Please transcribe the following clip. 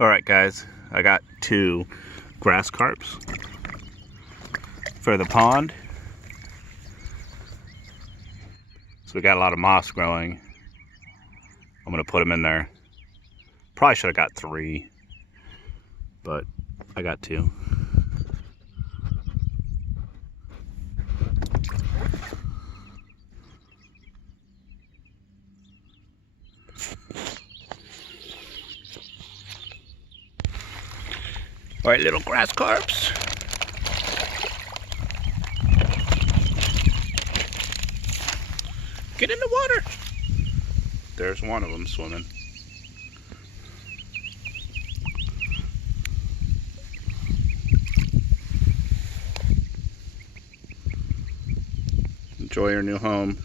Alright guys, I got 2 grass carps for the pond. So we got a lot of moss growing. I'm gonna put them in there. Probably should have got 3, but I got 2. All right, little grass carps. Get in the water. There's one of them swimming. Enjoy your new home.